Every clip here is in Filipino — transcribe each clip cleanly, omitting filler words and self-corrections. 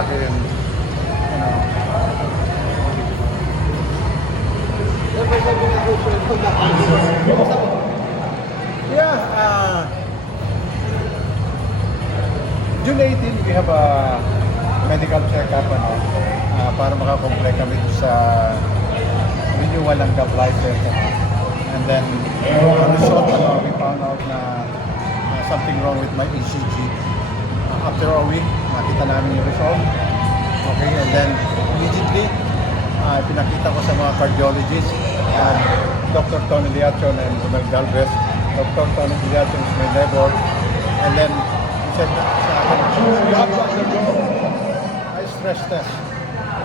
akin, you know. Yeah, June 18, we have a medical check-up, ano, para makakomplete kami sa renewal ng job license. And then, ang result, ano, we found out na something wrong with my ECG. After a week, nakita namin yung result. Okay, and then immediately, pinakita ko sa mga cardiologists, Dr. Tony Liachon and Romel Galvez. Dr. Tony Liachon is my neighbor. And then, he said sa akin, you have to undergo a stress test.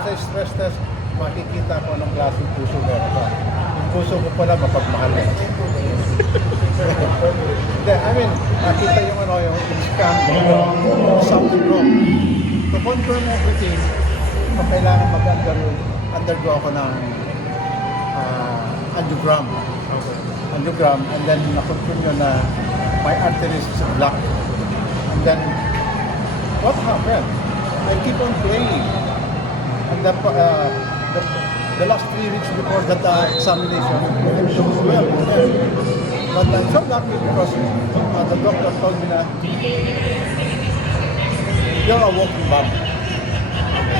Sa stress test, makikita ko anong klaseng puso meron ka. Yung puso ko pala mapagmahal eh. Hindi, I mean, nakita yung ano, yung scan, something wrong. To confirm everything, kailangan mag-undergo ako ng angiogram. Angiogram, and then na-confirm yun na my arteries is blocked. And then, what happened? I keep on playing. And the last 3 weeks before that examination, I'm doing well. But I'm so lucky because the doctor told me na you're a walking bomb.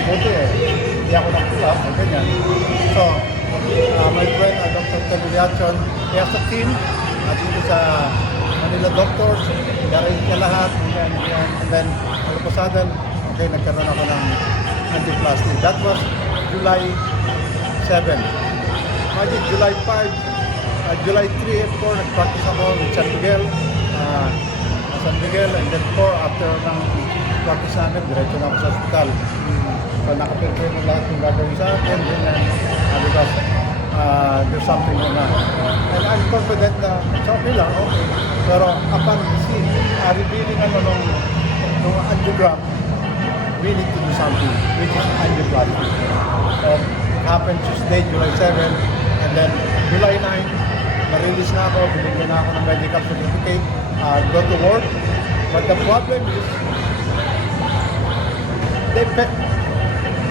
Buti eh, hindi ako nakulap, ganyan. So, my friend, Dr. Tagliachon, he has a team dito sa Manila Doctors, narayin niya lahat, and then, all of a sudden, okay, nagkaroon ako ng angioplasty. That was July 7. Imagine, July 5, July 3 and 4, nag-practice ako with San Miguel, and then 4, after ng practice namin, diretso na ako sa hospital. So, nakaprepare na lahat yung gagawin sa akin, because there's something na. And I'm confident na it's okay lang, okay. Pero upon revealing nung angiogram, we need to do something, which is angioplasty. So, it happened Tuesday, July 7, and then July 9, na-release na ako, binigyan na ako ng medical certificate, go to work. But the problem is, the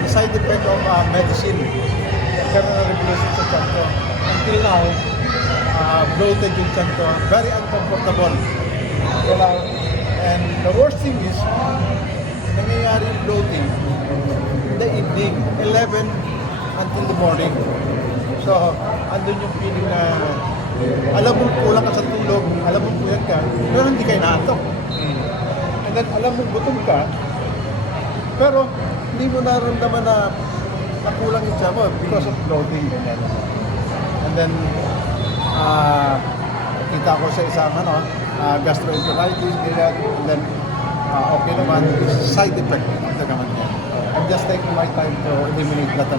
side effect of medicine, nagkaroon na regulation sa tiyan ko. Until now, bloated yung tiyan ko, very uncomfortable. And the worst thing is, nangyayari yung bloating in the evening, 11 until the morning. So, andun yung feeling na alam mo kulang ka sa tulog, alam mo puyat ka, pero hindi ka inaantok. And then alam mo gutom ka, pero hindi mo naramdaman na nakulang yung tiyan mo because of bloating. And then, kita ko sa isang gastroenteritis, and then okay naman, side effect ng naman yan. I'm just taking my time to eliminate that.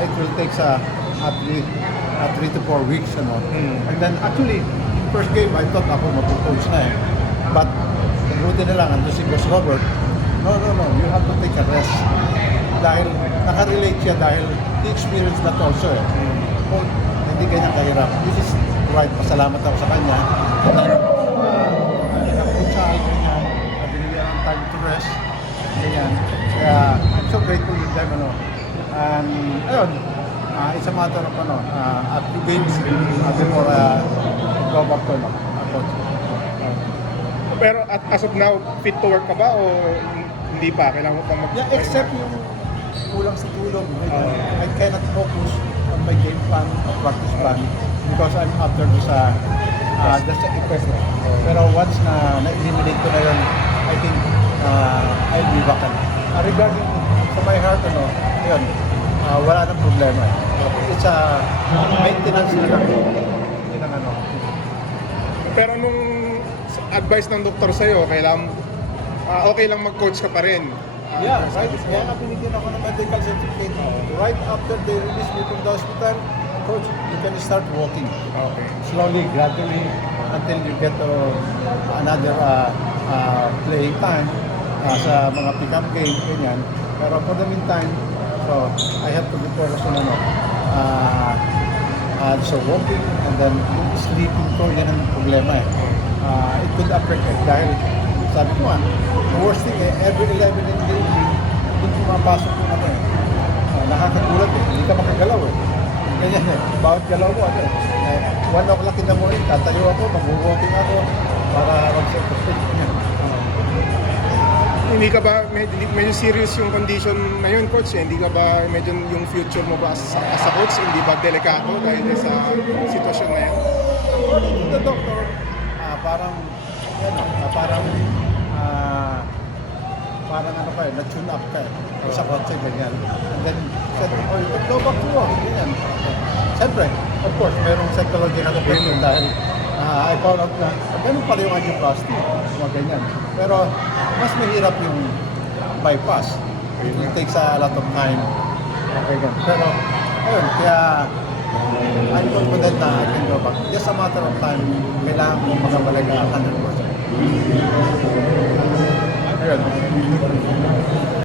It will take at least 3 to 4 weeks. And then actually, first game, I thought ako mapupunch na eh. But, ruti na lang, ando si Boss Robert, no, you have to take a rest. Dahil, nakarelate siya dahil he experienced that also eh. Kung hindi kanya kahirap. This is right, pasalamat ako sa kanya. And then, nakapunsa ako niya, binigyan ng time to rest. Ganyan. Kaya, I'm so grateful with them. And, ayun, it's a matter of a few games before go back to coach. Pero as of now, fit to work ka ba o hindi pa? Kailangan mo pang Yeah, except yung kulang sa tulog. I cannot focus on my game plan or practice plan because I'm after sa effect. Pero once na-eliminate ko na yun, I think I'll be back. Regarding sa my heart, yun, wala nang problema. It's a maintenance na lang. Pero nung advice ng doktor sa'yo, kailangan okay lang mag-coach ka pa rin. Yeah, right. Kaya nga binigyan ako ng medical certificate. Right after they release me from the hospital, coach, you can start walking. Okay. Slowly, gradually, until you get to another playing time sa mga pick-up game, ganyan. Pero for the meantime, so I have to be focused on so walking and then sleeping ko, yan ang problema eh. It could affect it dahil sabi ko the worst thing every 11 in the evening, hindi ko pumapasok yung ano eh. Nakakagulat eh. Hindi ka makagalaw eh. Ganyan eh. Bawat galaw mo ano eh. 1 o'clock in the morning, tatayo ako, mag-walking ako para mag-self-fit. Hindi ka ba, medyo serious yung condition na yun, coach? Hindi ka ba, medyo yung future mo ba as a coach, hindi ba delikado dahil sa sitwasyon na yan? The doctor, parang, ano, parang ano ka eh, na-tune up ka eh. Sa kotse, ganyan. And then, said, oh, go back to work, ganyan. Siyempre, of course, merong psychological effect yun dahil I found out na ganun pala yung angioplasty, mga ganyan. Pero, mas mahirap yung bypass. It will take a lot of time. Okay, ganyan. Pero, ayun, kaya I'm confident na I can go back. Just a matter of time, kailangan ko makabalik 100%. Ayun.